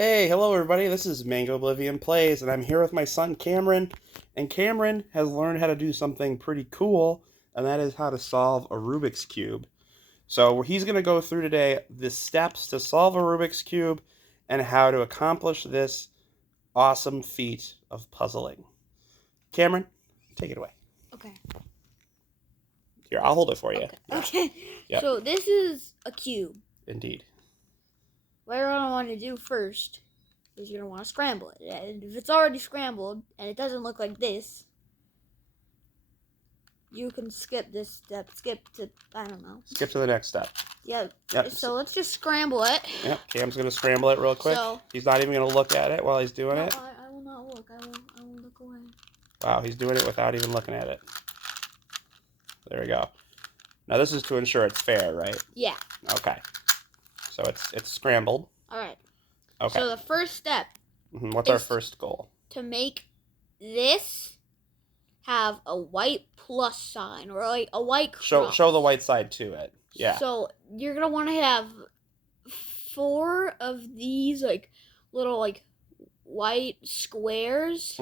Hey, hello everybody. This is Mango Oblivion Plays, and I'm here with my son Cameron. And Cameron has learned how to do something pretty cool, and that is how to solve a Rubik's Cube. So he's going to go through today the steps to solve a Rubik's Cube and how to accomplish this awesome feat of puzzling. Cameron, take it away. Okay. Here, I'll hold it for you. Okay. Yep. So this is a cube. Indeed. What you're gonna want to do first is you're gonna want to scramble it. And if it's already scrambled and it doesn't look like this, you can skip this step. Skip to Skip to the next step. Yep. Yep. So let's just scramble it. Yep. Cam's gonna scramble it real quick. So, he's not even gonna look at it while he's doing it. I will not look. I will look away. Wow, he's doing it without even looking at it. There we go. Now this is to ensure it's fair, right? Yeah. Okay. So it's scrambled. All right. Okay. So the first step. What's our first goal? To make this have a white plus sign or like a white cross. Show the white side to it. Yeah. So you're gonna want to have 4 of these like little like white squares.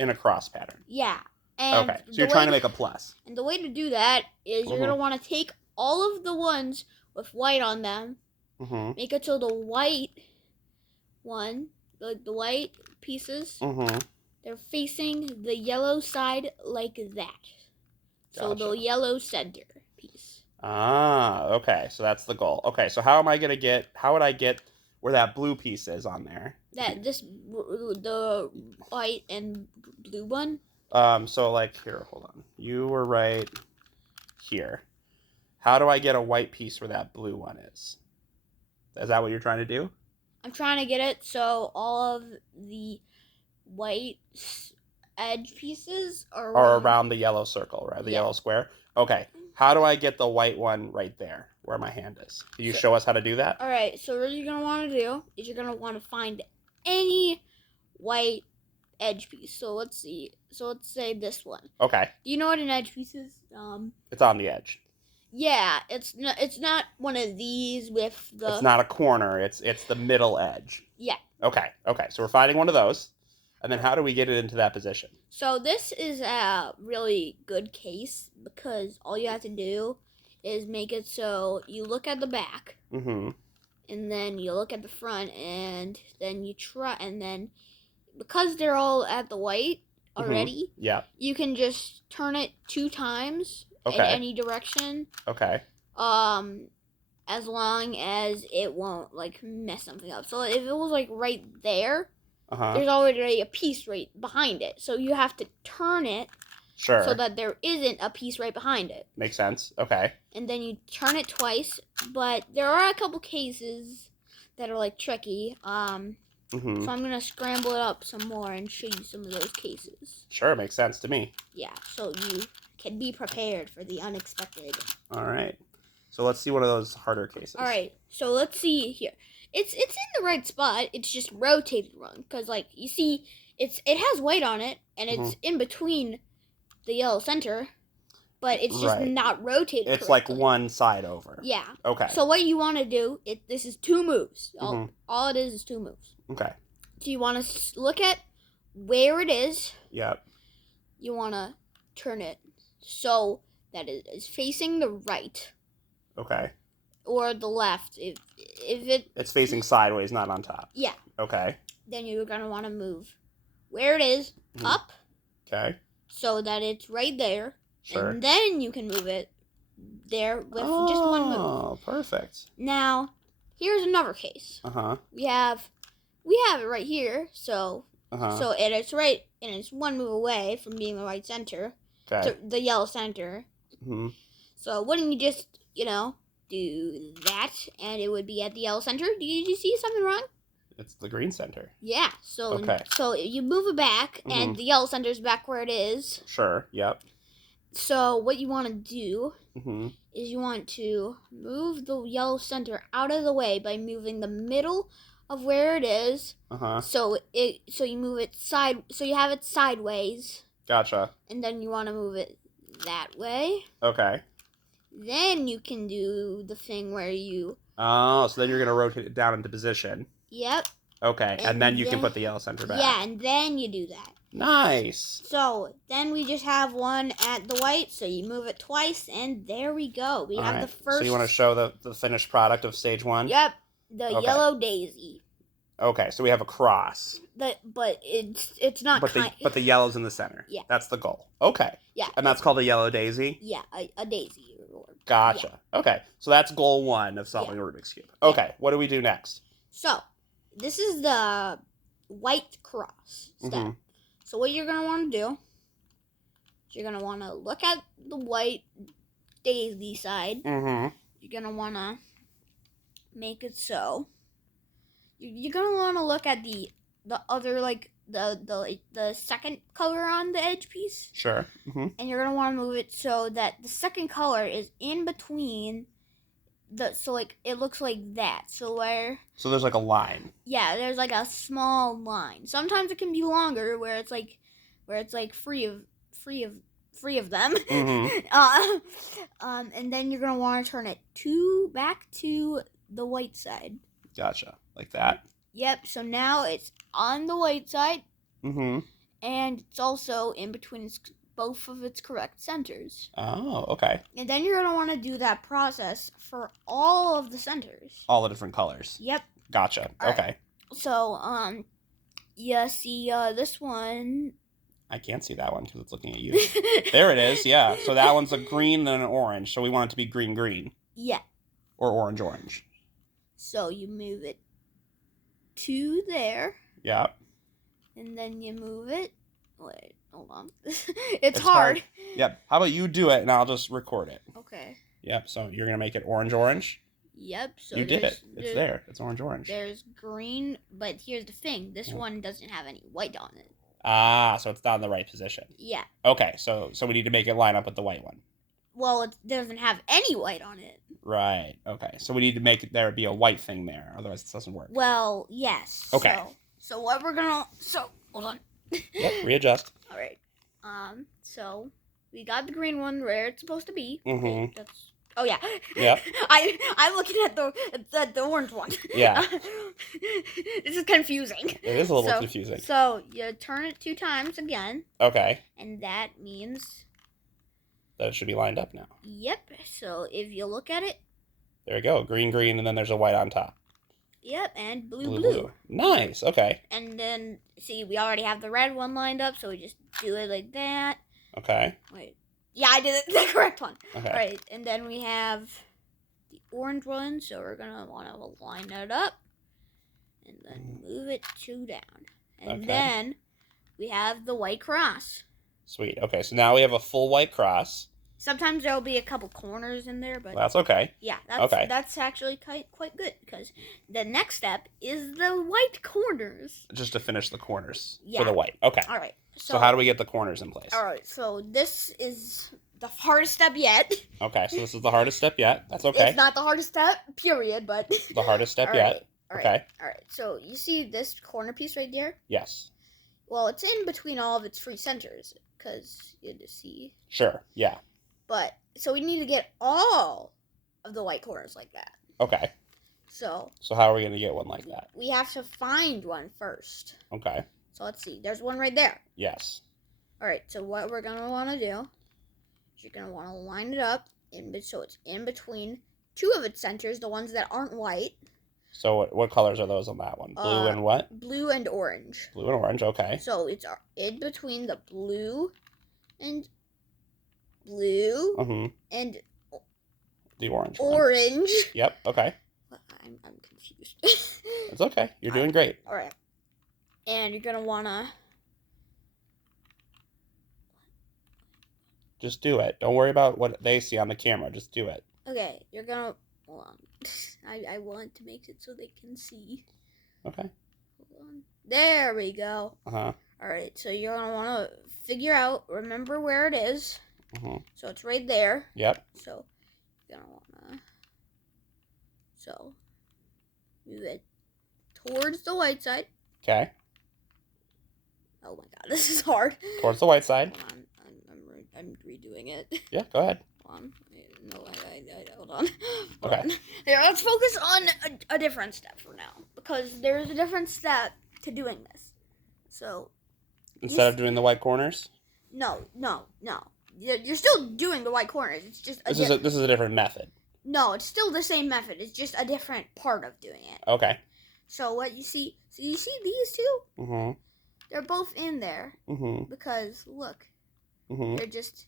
In a cross pattern. Yeah. And okay. So you're trying to make a plus. And the way to do that is you're gonna want to take all of the ones with white on them. Make it so the white one, like the white pieces, they're facing the yellow side like that. So the yellow center piece. Ah, okay. So that's the goal. Okay, so how would I get where that blue piece is on there? The white and blue one? So like here, hold on. You were right here. How do I get a white piece where that blue one is? Is that what you're trying to do? I'm trying to get it so all of the white edge pieces are around the yellow circle, right? The yellow square. Okay. How do I get the white one right there where my hand is? Can you show us how to do that? All right. So what you're gonna want to do is you're gonna want to find any white edge piece. So let's see. So let's say this one. Okay. Do you know what an edge piece is? It's on the edge. Yeah, it's not one of these with the. It's not a corner. It's the middle edge. Yeah. Okay. So we're finding one of those, and then how do we get it into that position? So this is a really good case because all you have to do is make it so you look at the back, and then you look at the front, and then you try, and then because they're all at the white already, you can just turn it 2 times. In any direction. Okay. As long as it won't like mess something up. So if it was like right there, there's already a piece right behind it. So you have to turn it. Sure. So that there isn't a piece right behind it. Makes sense. Okay. And then you turn it twice, but there are a couple cases that are like tricky. So I'm gonna scramble it up some more and show you some of those cases. Sure, makes sense to me. Yeah. So you can be prepared for the unexpected. All right. So let's see one of those harder cases. All right. So let's see here. It's in the right spot. It's just rotated wrong because like you see it has white on it and it's in between the yellow center, but it's just not rotated It's correctly. like one side over. Yeah. Okay. So what you want to do, this is 2 moves. All it is 2 moves. Okay. So you want to look at where it is. Yep. You want to turn it so that it is facing the right. Okay. Or the left. If it's facing sideways, not on top. Yeah. Okay. Then you're gonna want to move where it is up. Okay. So that it's right there. Sure. And then you can move it there with just 1 move. Oh, perfect. Now, here's another case. We have it right here. So so it's right and it's 1 move away from being the right center. Okay. The yellow center. So wouldn't you just, do that and it would be at the yellow center? Did you see something wrong? It's the green center. Yeah. So so you move it back and the yellow center's back where it is. Sure. Yep. So what you want to do is you want to move the yellow center out of the way by moving the middle of where it is. So you move it so you have it sideways. Gotcha. And then you want to move it that way. Okay. Then you can do the thing where you... Oh, so then you're going to rotate it down into position. Yep. Okay, and then you can put the yellow center back. Yeah, and then you do that. Nice. So then we just have one at the white, so you move it twice, and there we go. We have the first. So you want to show the finished product of stage 1? Yep, the yellow daisy. Okay, so we have a cross. But it's not. But the yellow's in the center. Yeah. That's the goal. Okay. Yeah. And that's called a yellow daisy? Yeah, a daisy. Gotcha. Yeah. Okay, so that's goal 1 of solving a Rubik's Cube. Okay, what do we do next? So, this is the white cross step. Mm-hmm. So what you're going to want to do is you're going to want to look at the white daisy side. Mm-hmm. You're going to want to make it so. You're going to want to look at the other, like, the second color on the edge piece. Sure. Mm-hmm. And you're going to want to move it so that the second color is in between so like it looks like that. So there's like a line. Yeah, there's like a small line. Sometimes it can be longer where it's like free of them. Mm-hmm. And then you're going to want to turn it back to the white side. Gotcha. Like that? Yep, so now it's on the white side, mm-hmm. and it's also in between both of its correct centers. Oh, okay. And then you're going to want to do that process for all of the centers. All the different colors? Yep. Gotcha. All okay. Right. So, you see this one. I can't see that one because it's looking at you. There it is, yeah. So that one's a green and an orange, so we want it to be green. Yeah. Or orange. So you move it to there. Yeah. And then you move it. Wait, hold on. it's hard. Yep. How about you do it and I'll just record it. Okay. Yep. So you're going to make it orange? Yep. So you did it. It's there. It's orange. There's green, but here's the thing. This one doesn't have any white on it. Ah, so it's not in the right position. Yeah. Okay. So we need to make it line up with the white one. Well, it doesn't have any white on it. Right. Okay. So we need to make there be a white thing there. Otherwise, it doesn't work. Well, yes. Okay. So what we're going to... So, hold on. Yep. Readjust. All right. So we got the green one where it's supposed to be. Mm-hmm. Okay, oh, yeah. Yep. I'm looking at the orange one. Yeah. This is confusing. It is a little confusing. So you turn it 2 times again. Okay. And that means... that it should be lined up now. Yep. So if you look at it. There you go. Green, and then there's a white on top. Yep, and blue. Nice. Okay. And then, see, we already have the red one lined up, so we just do it like that. Okay. Wait. Yeah, I did the correct one. Okay. All right, and then we have the orange one, so we're going to want to line it up. And then move it 2 down. And then we have the white cross. Sweet. Okay, so now we have a full white cross. Sometimes there'll be a couple corners in there, but... That's okay. Yeah, that's actually quite good, because the next step is the white corners. Just to finish the corners for the white. Okay. All right. So how do we get the corners in place? All right, so this is the hardest step yet. Okay, so this is the hardest step yet. That's okay. It's not the hardest step, period, but... the hardest step yet. Okay. All right, so you see this corner piece right there? Yes. Well, it's in between all of its 3 centers, because you just see... Sure, yeah. But, so we need to get all of the white corners like that. Okay. So how are we going to get one like that? We have to find one first. Okay. So let's see. There's one right there. Yes. All right, so what we're going to want to do is you're going to want to line it up so it's in between 2 of its centers, the ones that aren't white. So what colors are those on that one? Blue and what? Blue and orange. Blue and orange, okay. So it's in between the blue and and the orange. Orange. Yep. Okay. I'm confused. It's okay. You're doing great. All right. And you're gonna wanna just do it. Don't worry about what they see on the camera. Just do it. Okay. You're gonna hold on. I want to make it so they can see. Okay. Hold on. There we go. All right. So you're gonna wanna figure out. Remember where it is. So it's right there. Yep. So you're gonna wanna move it towards the white side. Okay. Oh my god, this is hard. Towards the white side. Hold on. I'm redoing it. Yeah, go ahead. Hold on. No, I hold on. Okay. Here, let's focus on a different step for now. because there's a different step to doing this. So instead of doing the white corners. No. You're still doing the white corners. It's just this is a different method. No, it's still the same method. It's just a different part of doing it. Okay. So what you see? So you see these two? Mm-hmm. They're both in there. Mm-hmm. Because look, mm-hmm. they're just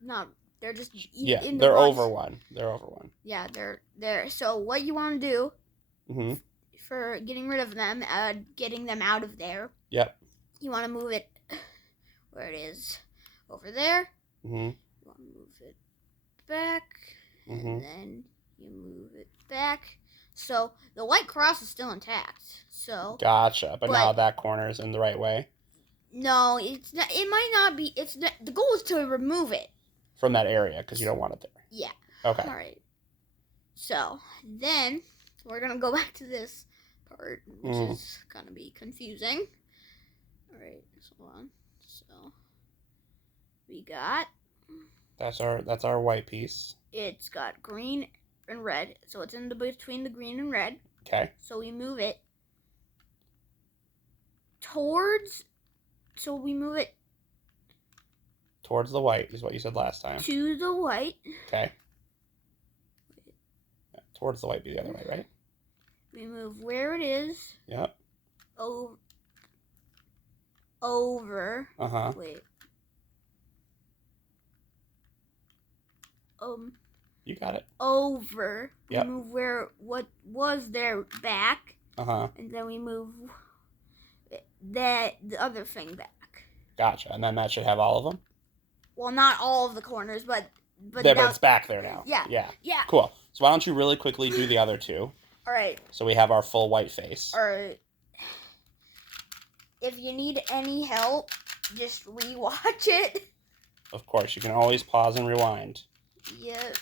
not. They're just in they're over one. They're over one. Yeah, they're. So what you want to do? Mm-hmm. For getting rid of them, getting them out of there. Yep. You want to move it where it is, over there. Mm-hmm. You want to move it back, mm-hmm. and then you move it back. So the white cross is still intact. So gotcha, but now that corner is in the right way. No, it's not. It might not be. It's not, the goal is to remove it from that area because you don't want it there. Yeah. Okay. All right. So then we're gonna go back to this part, which is gonna be confusing. All right. Hold on. So we got. That's our white piece. It's got green and red, so it's in between the green and red. Okay. So we move it towards. So we move it towards the white is what you said last time. To the white. Okay. Yeah, towards the white be the other way, right? We move where it is. Yep. Over. Uh-huh. Wait. You got it. Over. Yep. We move what was there back. Uh-huh. And then we move the other thing back. Gotcha. And then that should have all of them? Well, not all of the corners, but it's back there now. Yeah. Yeah. Cool. So why don't you really quickly do the other two? All right. So we have our full white face. All right. If you need any help, just rewatch it. Of course, you can always pause and rewind. Yep.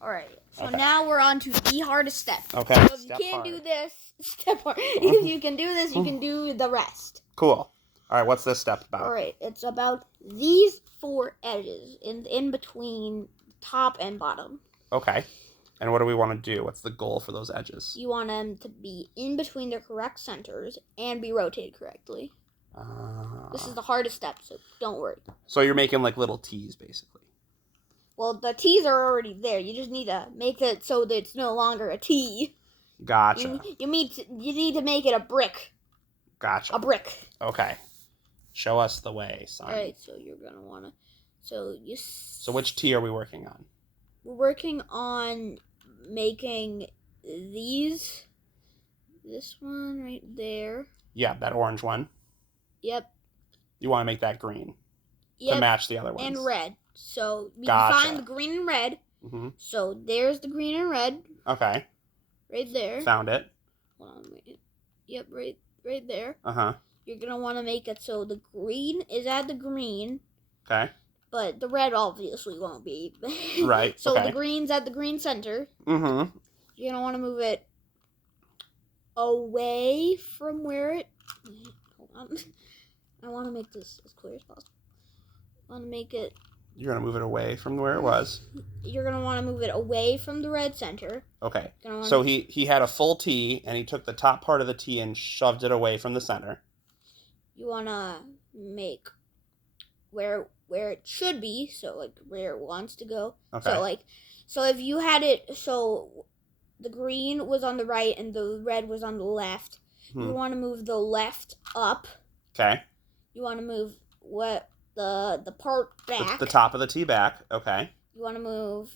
All right. So now we're on to the hardest step. Okay. So if you can't do this, step hard. If you can do this, you can do the rest. Cool. All right. What's this step about? All right. It's about these 4 edges in between top and bottom. Okay. And what do we want to do? What's the goal for those edges? You want them to be in between their correct centers and be rotated correctly. This is the hardest step, so don't worry. So you're making like little T's, basically. Well, the T's are already there. You just need to make it so that it's no longer a T. Gotcha. You need to make it a brick. Gotcha. A brick. Okay. Show us the way, son. All right, so you're going to want to... So which T are we working on? We're working on making these. This one right there. Yeah, that orange one. Yep. You want to make that green. Yep. To match the other ones. And red. So we find the green and red. Mm-hmm. So there's the green and red. Okay. Right there. Found it. Hold on, wait. Yep, right there. Uh-huh. You're going to want to make it so the green is at the green. Okay. But the red obviously won't be. Right. So the green's at the green center. Mm-hmm. You're going to want to move it away from where it... Hold on. I want to make this as clear as possible. I want to make it... You're going to move it away from where it was. You're going to want to move it away from the red center. Okay. So he had a full T, and he took the top part of the T and shoved it away from the center. You want to make where it should be, so like where it wants to go. Okay. So if you had it, so the green was on the right and the red was on the left, you want to move the left up. Okay. You want to move the part back. The top of the T back. Okay. You want to move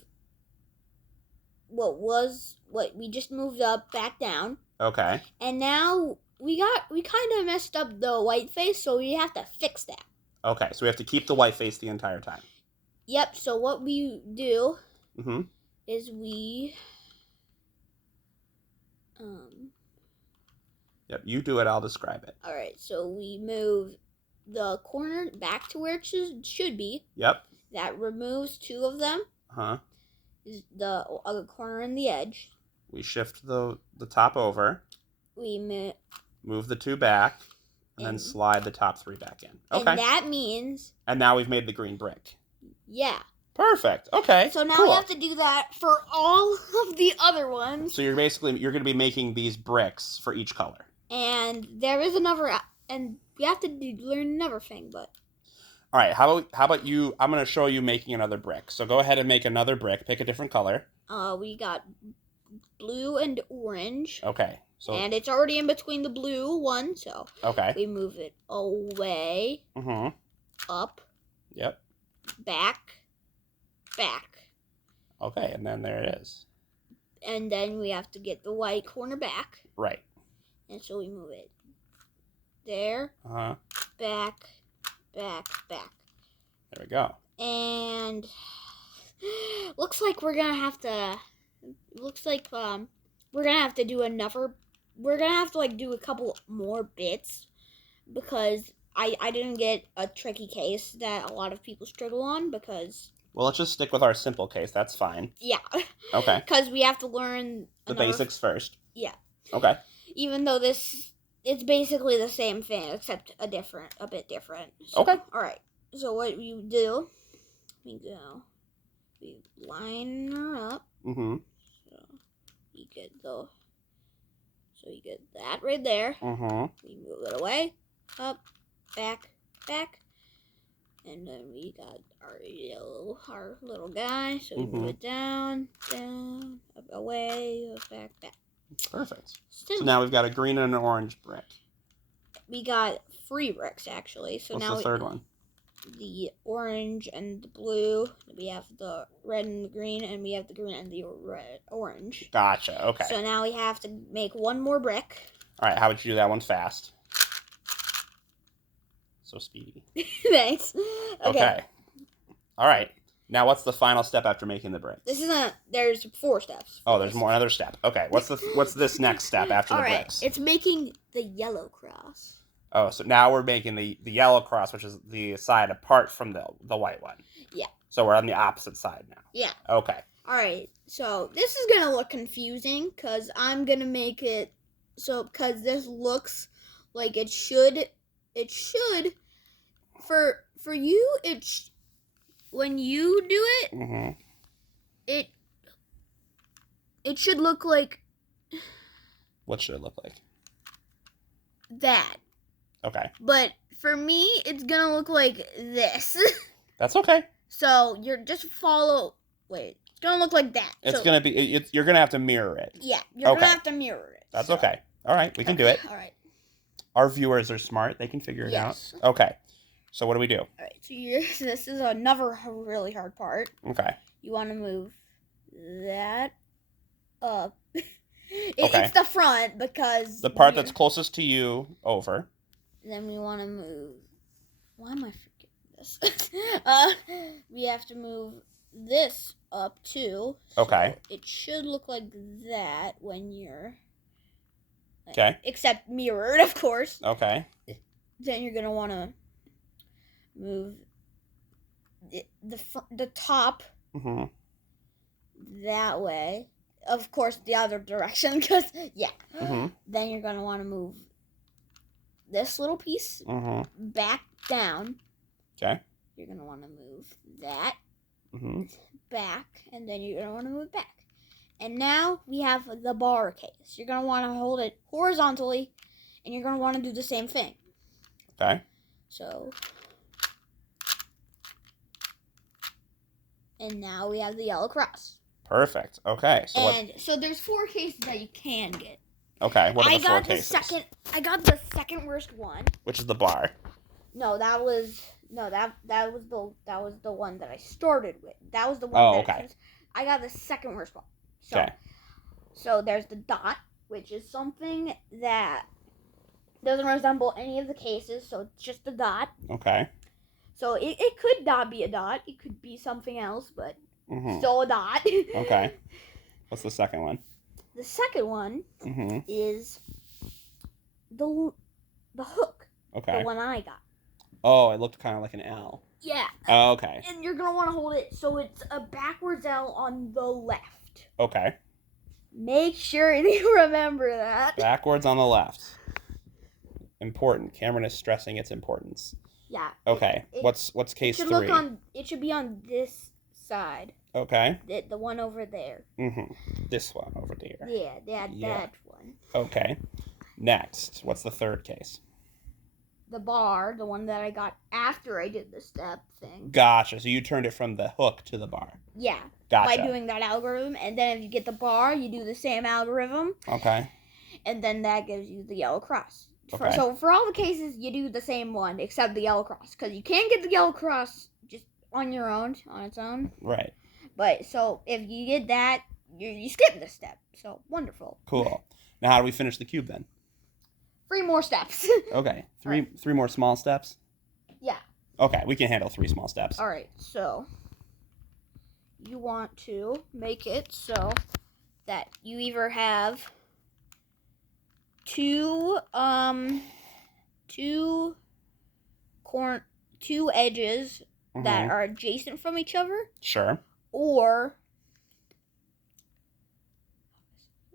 what we just moved up back down. Okay. And now we kind of messed up the white face, so we have to fix that. Okay, so we have to keep the white face the entire time. Yep, so what we do is we Yep, you do it, I'll describe it. All right, so we move the corner back to where it should be. Yep. That removes 2 of them. Is the other corner and the edge. We shift the top over. We move the 2 back. And then slide the top 3 back in. Okay. And that means... And now we've made the green brick. Yeah. Perfect. Okay. So now cool. we have to do that for all of the other ones. So you're going to be making these bricks for each color. And there is another, and we have to learn another thing, but. All right. How about you? I'm going to show you making another brick. So go ahead and make another brick. Pick a different color. We got blue and orange. Okay. So. And it's already in between the blue one, so. Okay. We move it away. Mm-hmm. Up. Yep. Back. Okay, and then there it is. And then we have to get the white corner back. Right. And so we move it there. Uh-huh. Back. There we go. And looks like we're gonna have to. Looks like we're gonna have to do another. We're gonna have to do a couple more bits because I didn't get a tricky case that a lot of people struggle on because. Well, let's just stick with our simple case. That's fine. Yeah. Okay. Because we have to learn the basics first. Yeah. Okay. Even though it's basically the same thing except a bit different. So, okay. All right. So what you do? We line her up. Mm-hmm. So you get that right there. Mm-hmm. We move it away, up, back, and then we got our little guy. So we move it down, up, away, back. Perfect. So now we've got a green and an orange brick. We got 3 bricks actually. So What's now the third one? The orange and the blue. We have the red and the green, and we have the green and the orange. Gotcha. Okay. So now we have to make 1 more brick. All right. How would you do that one fast? So speedy. Thanks. Okay. All right. Now, what's the final step after making the bricks? There's 4 steps. Oh, there's another step. Okay. What's this next step after the bricks? It's making the yellow cross. Oh, so now we're making the yellow cross, which is the side apart from the white one. Yeah. So we're on the opposite side now. Yeah. Okay. All right. So this is gonna look confusing because I'm gonna make it so because this looks like it should. It should for you. When you do it, it should look like. What should it look like? That. Okay. But for me, it's gonna look like this. That's okay. So you're just follow. Wait, it's gonna look like that. It's gonna be. You're gonna have to mirror it. Yeah, you're gonna have to mirror it. That's okay. All right, we can do it. All right. Our viewers are smart; they can figure it out. Okay. So what do we do? All right. So this is another really hard part. Okay. You want to move that up. It's the front because the part that's closest to you over. Then we want to move. Why am I forgetting this? We have to move this up too. Okay. So it should look like that when you're. Okay. Except mirrored, of course. Okay. Then you're gonna want to move the top that way. Of course, the other direction, because yeah. Then you're gonna want to move this little piece back down. Okay. You're gonna want to move that back, and then you're gonna want to move it back. And now we have the bar case. You're gonna want to hold it horizontally, and you're gonna want to do the same thing. Okay. So. And now we have the yellow cross. Perfect. Okay. So there's 4 cases that you can get. Okay. What are the 4 cases? I got the second worst one. Which is the bar. No, that was the one that I started with. That was the one. I got the second worst one. So, okay. So there's the dot, which is something that doesn't resemble any of the cases. So it's just a dot. Okay. So it could not be a dot. It could be something else, but still a dot. Okay. What's the second one? The second one is the hook. Okay. The one I got. Oh, it looked kind of like an L. Yeah. Oh, okay. And you're going to want to hold it so it's a backwards L on the left. Okay. Make sure you remember that. Backwards on the left. Important. Cameron is stressing its importance. Yeah. Okay. What's case 3? It should be on this side. Okay. The one over there. This one over there. Yeah, that one. Okay. Next, what's the third case? The bar, the one that I got after I did the step thing. Gotcha. So you turned it from the hook to the bar. Yeah. Gotcha. By doing that algorithm, and then if you get the bar, you do the same algorithm. Okay. And then that gives you the yellow cross. Okay. So for all the cases, you do the same one except the yellow cross, because you can't get the yellow cross just on your own, on its own. Right. But so if you get that, you skip this step. So wonderful. Cool. Now how do we finish the cube then? 3 more steps. Okay. Three more small steps? Yeah. Okay, we can handle 3 small steps. All right. So you want to make it so that you either have two edges that are adjacent from each other. Sure. Or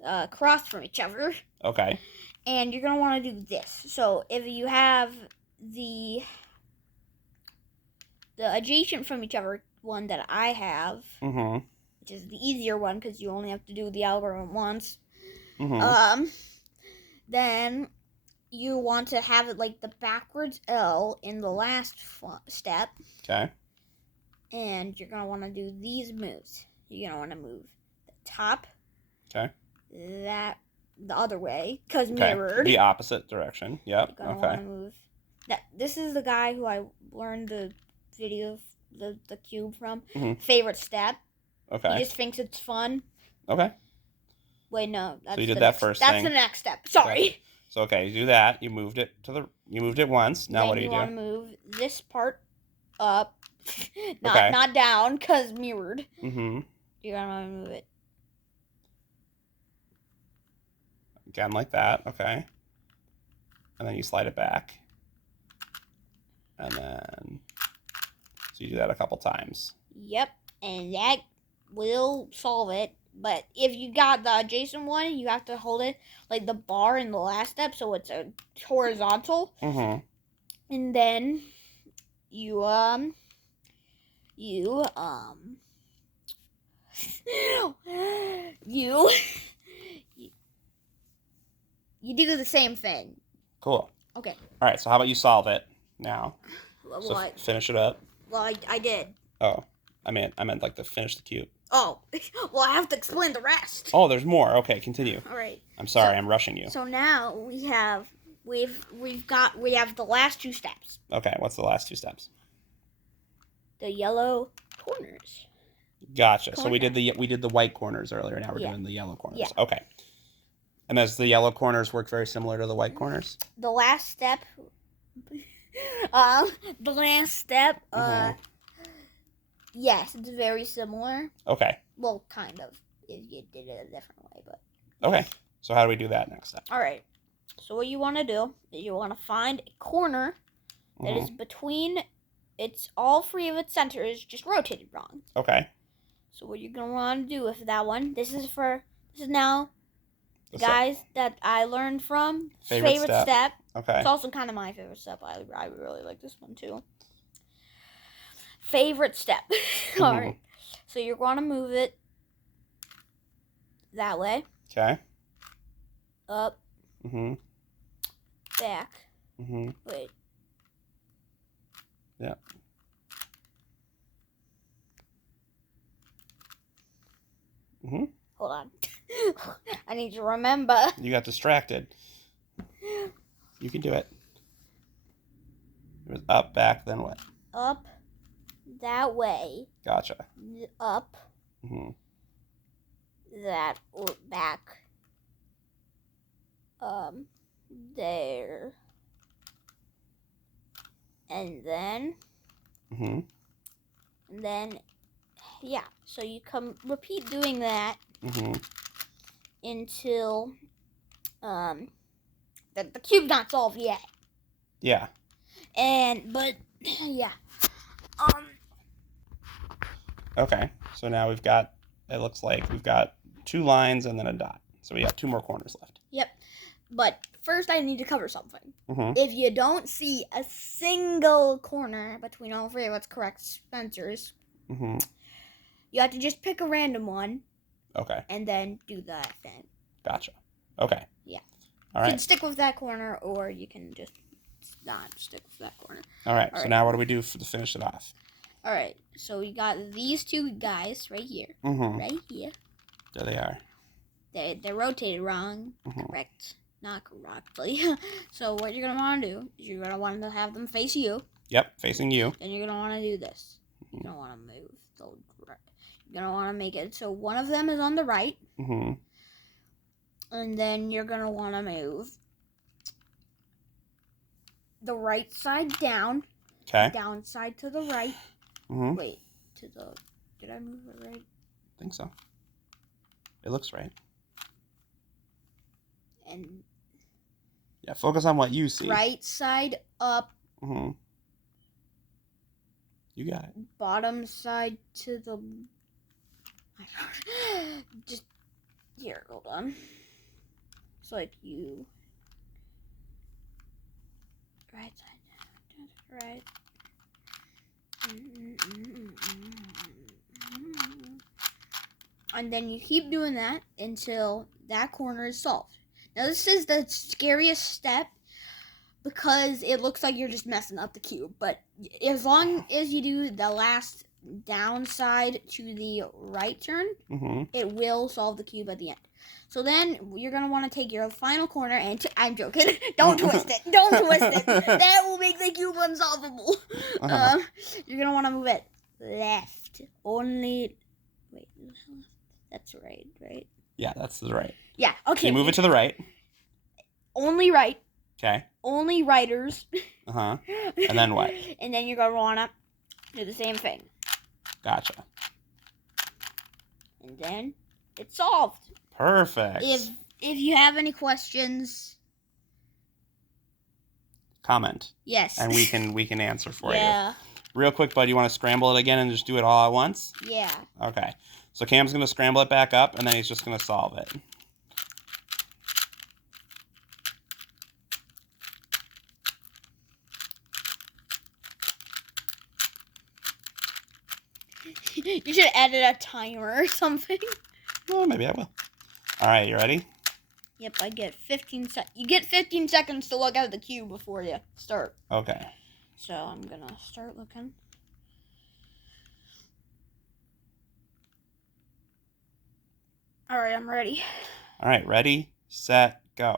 across from each other. Okay. And you're going to want to do this. So if you have the adjacent from each other one that I have, which is the easier one because you only have to do the algorithm once, then you want to have it like the backwards L in the last step. Okay. And you're going to want to do these moves. You're going to want to move the top. Okay. That the other way, because mirrored. The opposite direction. Yep. You're going to want to move. This is the guy who I learned the video, the cube from. Favorite step. Okay. He just thinks it's fun. Okay. Wait, no. So you did that first thing. That's the next step. Sorry. Okay. So okay, you do that. You moved it once. Now what do you do? You want to move this part up. Not down, because mirrored. You're going to want to move it. Again, like that. Okay. And then you slide it back. And then... So you do that a couple times. Yep. And that will solve it. But if you got the adjacent one, you have to hold it like the bar in the last step, so it's a horizontal. And then you you do the same thing. Cool. Okay. All right. So how about you solve it now? So finish it up. Well, I did. Oh, I meant like to finish the cube. Oh, well, I have to explain the rest. Oh, there's more. Okay, continue. All right. I'm sorry, I'm rushing you. So now we have the last 2 steps. Okay, what's the last 2 steps? The yellow corners. Gotcha. So we did the white corners earlier. Now we're doing the yellow corners. Yeah. Okay. And does the yellow corners work very similar to the white corners? The last step. Yes, it's very similar. Okay. Well, kind of. If you did it a different way, but. Okay. So how do we do that next step? All right. So what you want to do is you want to find a corner that is between. It's all 3 of its centers just rotated wrong. Okay. So what you're gonna want to do with that one? This is now the guys that I learned from. Favorite step. Okay. It's also kind of my favorite step. I really like this one too. Favorite step. All right. So you're going to move it that way. Okay. Up. Back. Wait. Yeah. Hold on. I need to remember. You got distracted. You can do it. It was up, back, then what? Up. That way. Gotcha. Up. That back. There. And then. And then, yeah. So you repeat doing that until the cube's not solved yet. Yeah. But yeah. Okay. So now it looks like we've got 2 lines and then a dot. So we have 2 more corners left. Yep. But first I need to cover something. If you don't see a single corner between all 3 of its correct centers, You have to just pick a random one. Okay. And then do that thing. Gotcha. Okay. Yeah. All You right. can stick with that corner, or you can just not stick with that corner. All right. So now what do we do to finish it off? All right. So we got these two guys right here. Mm-hmm. Right here. There they are. They're rotated wrong. Mm-hmm. Correct. Not correctly. So what you're going to want to do is you're going to want to have them face you. Yep, facing you. Then you're going to want to do this. You're going to want to move the right. You're going to want to make it so one of them is on the right. Mm-hmm. And then you're going to want to move the right side down. Okay. Down side to the right. Mm-hmm. Wait, to the... Did I move it right? I think so. It looks right. And... Yeah, focus on what you see. Right side up. Mm-hmm. You got it. Bottom side to the... Just... Here, hold on. It's like you... Right side down. Right. And then you keep doing that until that corner is solved. Now this is the scariest step because it looks like you're just messing up the cube. But as long as you do the last downside to the right turn, it will solve the cube at the end. So then you're going to want to take your final corner and... I'm joking. Don't twist it. Don't twist it. That will make the cube unsolvable. You're going to want to move it left. Only... Wait. That's right, right? Yeah, that's the right. Yeah, okay. So you move it to the right. Only right. Okay. Only righters. Uh-huh. And then what? And then you're going to want to do the same thing. Gotcha. And then it's solved. Perfect. If you have any questions, comment. Yes. And we can answer for yeah. you. Real quick, bud, you want to scramble it again and just do it all at once? Yeah. Okay. So Cam's going to scramble it back up, and then he's just going to solve it. You should edit a timer or something. Well, maybe I will. All right, you ready? Yep, I get 15 seconds. You get 15 seconds to look at the cube before you start. Okay. So I'm going to start looking. All right, I'm ready. All right, ready, set, go.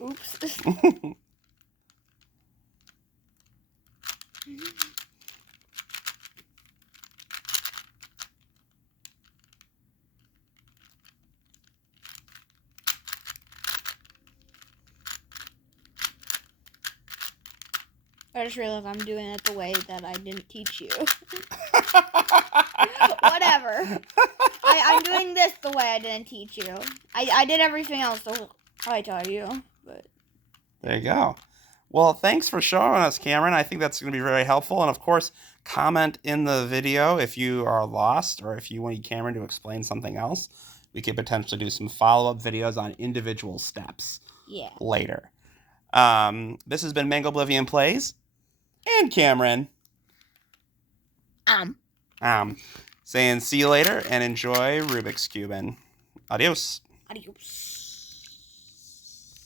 Oops. I just realized I'm doing it the way that I didn't teach you. Whatever. I'm doing this the way I didn't teach you. I did everything else the I taught you. But There you go. Well, thanks for showing us, Cameron. I think that's going to be very helpful. And, of course, comment in the video if you are lost or if you want Cameron to explain something else. We could potentially do some follow-up videos on individual steps later. This has been Mango Oblivion Plays and Cameron. Saying see you later and enjoy Rubik's Cubing. Adios. Adios.